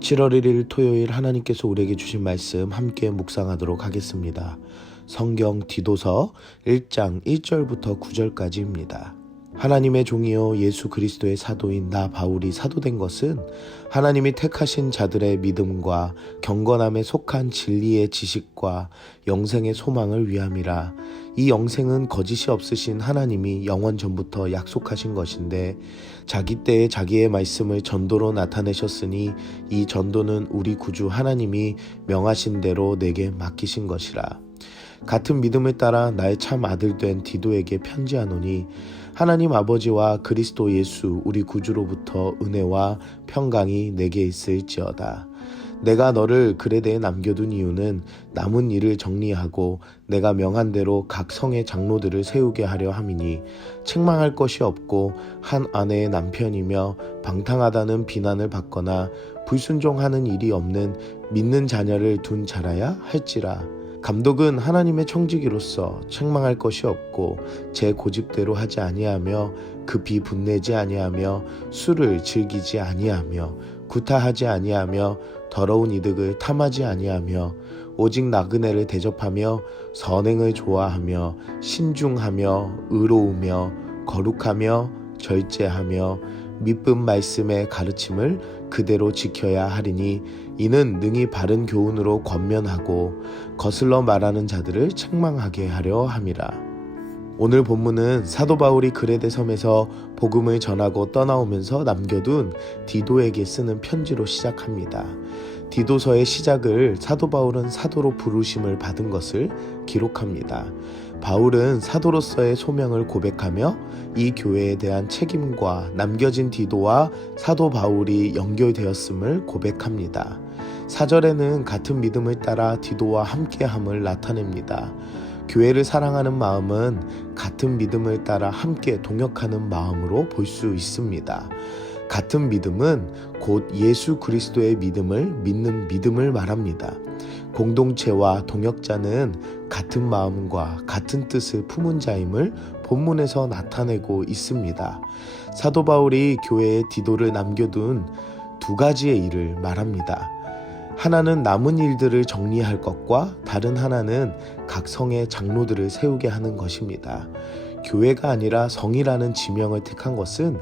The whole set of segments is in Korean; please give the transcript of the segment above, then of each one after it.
7월 1일 토요일 하나님께서 우리에게 주신 말씀 함께 묵상하도록 하겠습니다. 성경 디도서 1장 1절부터 9절까지입니다. 하나님의 종이요 예수 그리스도의 사도인 나 바울이 사도된 것은 하나님이 택하신 자들의 믿음과 경건함에 속한 진리의 지식과 영생의 소망을 위함이라. 이 영생은 거짓이 없으신 하나님이 영원 전부터 약속하신 것인데 자기 때에 자기의 말씀을 전도로 나타내셨으니 이 전도는 우리 구주 하나님이 명하신 대로 내게 맡기신 것이라. 같은 믿음을 따라 나의 참 아들 된 디도에게 편지하노니 하나님 아버지와 그리스도 예수 우리 구주로부터 은혜와 평강이 내게 있을지어다. 내가 너를 그레데에 남겨둔 이유는 남은 일을 정리하고 내가 명한 대로 각 성의 장로들을 세우게 하려 함이니 책망할 것이 없고 한 아내의 남편이며 방탕하다는 비난을 받거나 불순종하는 일이 없는 믿는 자녀를 둔 자라야 할지라. 감독은 하나님의 청지기로서 책망할 것이 없고 제 고집대로 하지 아니하며 급히 분내지 아니하며 술을 즐기지 아니하며 구타하지 아니하며 더러운 이득을 탐하지 아니하며 오직 나그네를 대접하며 선행을 좋아하며 신중하며 의로우며 거룩하며 절제하며 미쁜 말씀의 가르침을 그대로 지켜야 하리니 이는 능히 바른 교훈으로 권면하고 거슬러 말하는 자들을 책망하게 하려 함이라. 오늘 본문은 사도 바울이 그레데 섬에서 복음을 전하고 떠나오면서 남겨둔 디도에게 쓰는 편지로 시작합니다. 디도서의 시작을 사도 바울은 사도로 부르심을 받은 것을 기록합니다. 바울은 사도로서의 소명을 고백하며 이 교회에 대한 책임과 남겨진 디도와 사도 바울이 연결되었음을 고백합니다. 4절에는 같은 믿음을 따라 디도와 함께함을 나타냅니다. 교회를 사랑하는 마음은 같은 믿음을 따라 함께 동역하는 마음으로 볼 수 있습니다. 같은 믿음은 곧 예수 그리스도의 믿음을 믿는 믿음을 말합니다. 공동체와 동역자는 같은 마음과 같은 뜻을 품은 자임을 본문에서 나타내고 있습니다. 사도 바울이 교회에 디도를 남겨둔 두 가지의 일을 말합니다. 하나는 남은 일들을 정리할 것과 다른 하나는 각 성의 장로들을 세우게 하는 것입니다. 교회가 아니라 성이라는 지명을 택한 것은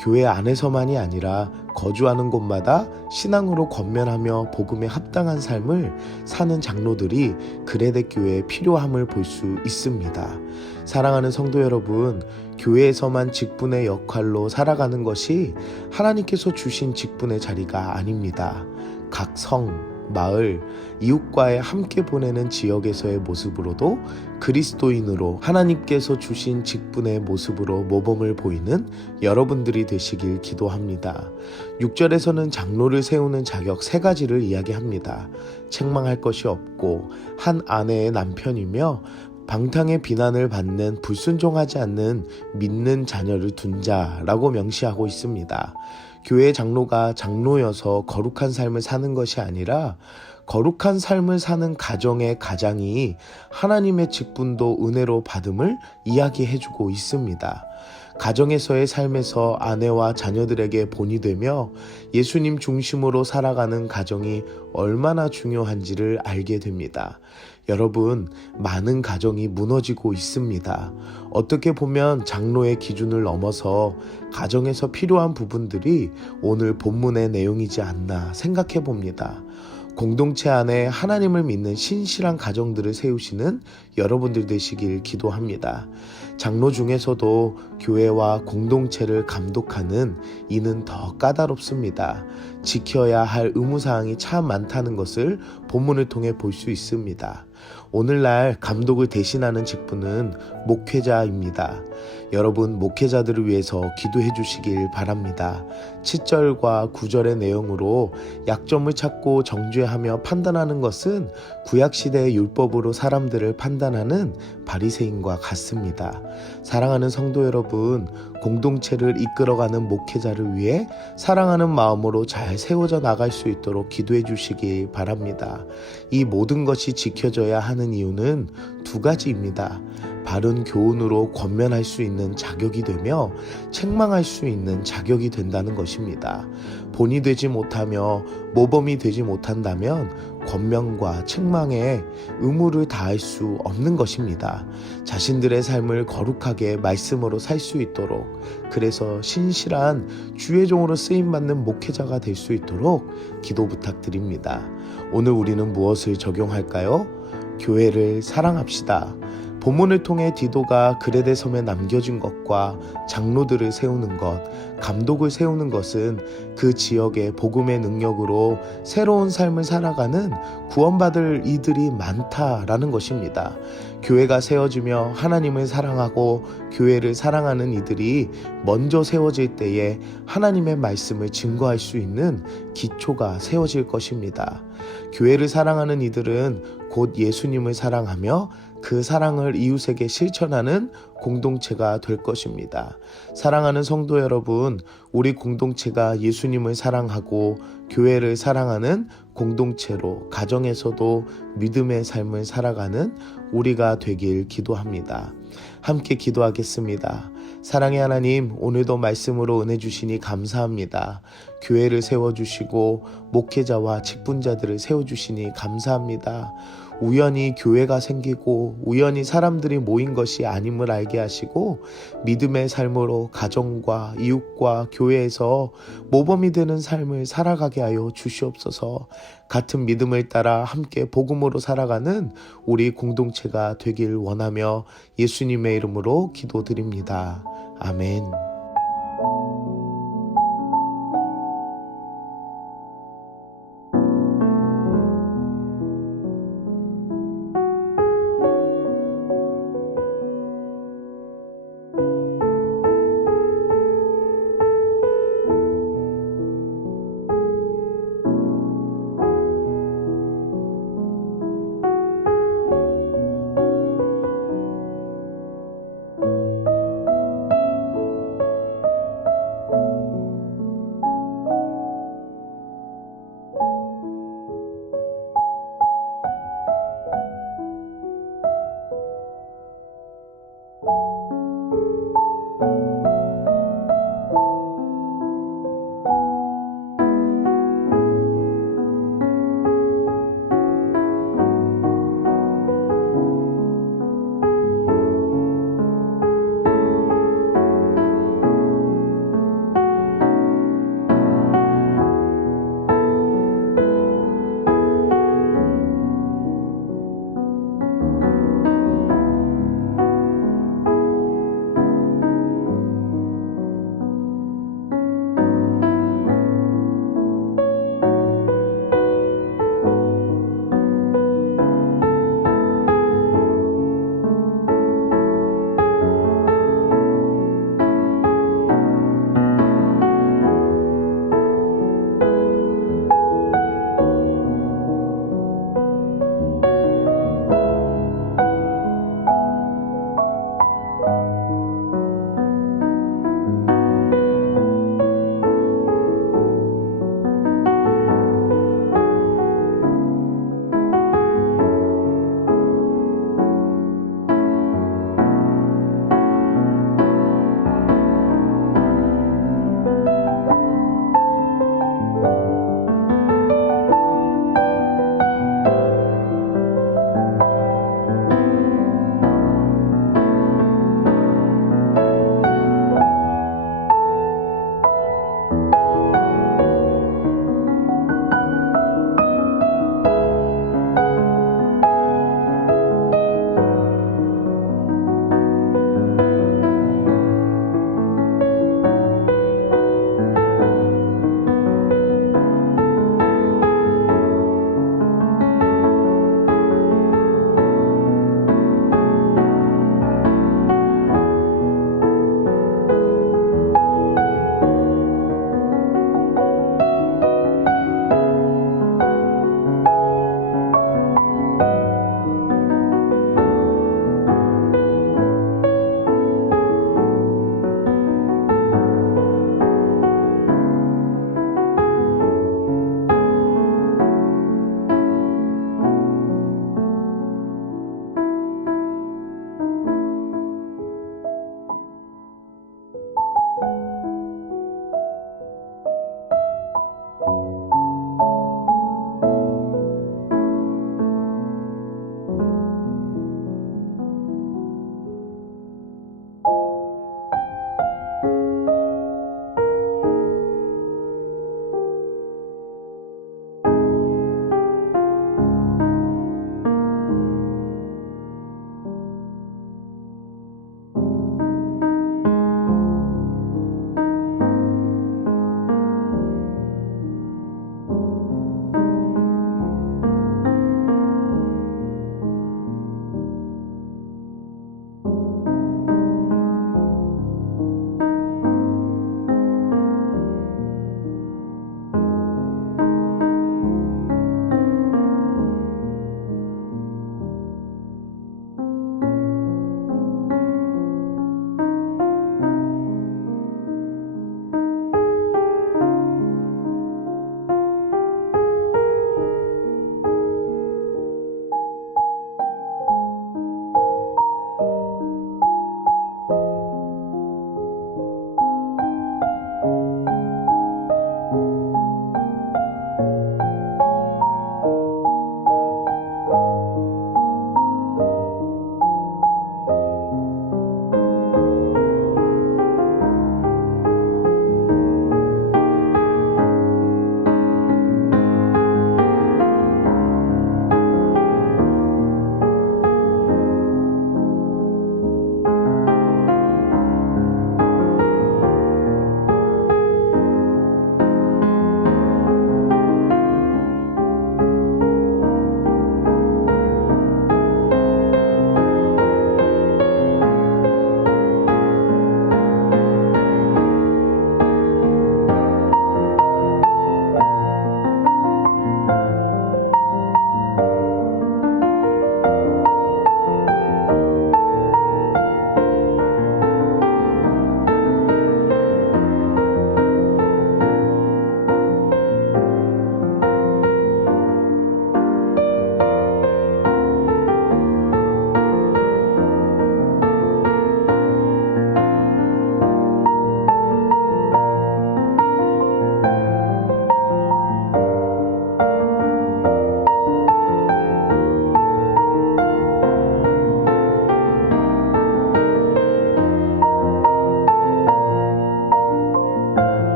교회 안에서만이 아니라 거주하는 곳마다 신앙으로 권면하며 복음에 합당한 삶을 사는 장로들이 그레데 교회에 필요함을 볼 수 있습니다. 사랑하는 성도 여러분, 교회에서만 직분의 역할로 살아가는 것이 하나님께서 주신 직분의 자리가 아닙니다. 각 성, 마을, 이웃과의 함께 보내는 지역에서의 모습으로도 그리스도인으로 하나님께서 주신 직분의 모습으로 모범을 보이는 여러분들이 되시길 기도합니다. 6절에서는 장로를 세우는 자격 3가지를 이야기합니다. 책망할 것이 없고 한 아내의 남편이며 방탕의 비난을 받는 불순종하지 않는 믿는 자녀를 둔 자라고 명시하고 있습니다. 교회 장로가 장로여서 거룩한 삶을 사는 것이 아니라 거룩한 삶을 사는 가정의 가장이 하나님의 직분도 은혜로 받음을 이야기해주고 있습니다. 가정에서의 삶에서 아내와 자녀들에게 본이 되며 예수님 중심으로 살아가는 가정이 얼마나 중요한지를 알게 됩니다. 여러분, 많은 가정이 무너지고 있습니다. 어떻게 보면 장로의 기준을 넘어서 가정에서 필요한 부분들이 오늘 본문의 내용이지 않나 생각해 봅니다. 공동체 안에 하나님을 믿는 신실한 가정들을 세우시는 여러분들 되시길 기도합니다. 장로 중에서도 교회와 공동체를 감독하는 이는 더 까다롭습니다. 지켜야 할 의무사항이 참 많다는 것을 본문을 통해 볼 수 있습니다. 오늘날 감독을 대신하는 직분은 목회자입니다. 여러분, 목회자들을 위해서 기도해 주시길 바랍니다. 7절과 9절의 내용으로 약점을 찾고 정죄하며 판단하는 것은 구약시대의 율법으로 사람들을 판단하는 바리새인과 같습니다. 사랑하는 성도 여러분, 공동체를 이끌어가는 목회자를 위해 사랑하는 마음으로 잘 세워져 나갈 수 있도록 기도해 주시길 바랍니다. 이 모든 것이 지켜져야 하는 이유는 2가지입니다. 바른 교훈으로 권면할 수 있는 자격이 되며 책망할 수 있는 자격이 된다는 것입니다. 본이 되지 못하며 모범이 되지 못한다면 권면과 책망에 의무를 다할 수 없는 것입니다. 자신들의 삶을 거룩하게 말씀으로 살 수 있도록, 그래서 신실한 주의 종으로 쓰임받는 목회자가 될 수 있도록 기도 부탁드립니다. 오늘 우리는 무엇을 적용할까요? 교회를 사랑합시다. 본문을 통해 디도가 그레데 섬에 남겨진 것과 장로들을 세우는 것, 감독을 세우는 것은 그 지역의 복음의 능력으로 새로운 삶을 살아가는 구원받을 이들이 많다라는 것입니다. 교회가 세워지며 하나님을 사랑하고 교회를 사랑하는 이들이 먼저 세워질 때에 하나님의 말씀을 증거할 수 있는 기초가 세워질 것입니다. 교회를 사랑하는 이들은 곧 예수님을 사랑하며 그 사랑을 이웃에게 실천하는 공동체가 될 것입니다. 사랑하는 성도 여러분, 우리 공동체가 예수님을 사랑하고 교회를 사랑하는 공동체로 가정에서도 믿음의 삶을 살아가는 우리가 되길 기도합니다. 함께 기도하겠습니다. 사랑의 하나님, 오늘도 말씀으로 은혜 주시니 감사합니다. 교회를 세워주시고 목회자와 직분자들을 세워주시니 감사합니다. 우연히 교회가 생기고 우연히 사람들이 모인 것이 아님을 알게 하시고 믿음의 삶으로 가정과 이웃과 교회에서 모범이 되는 삶을 살아가게 하여 주시옵소서. 같은 믿음을 따라 함께 복음으로 살아가는 우리 공동체가 되길 원하며 예수님의 이름으로 기도드립니다. 아멘.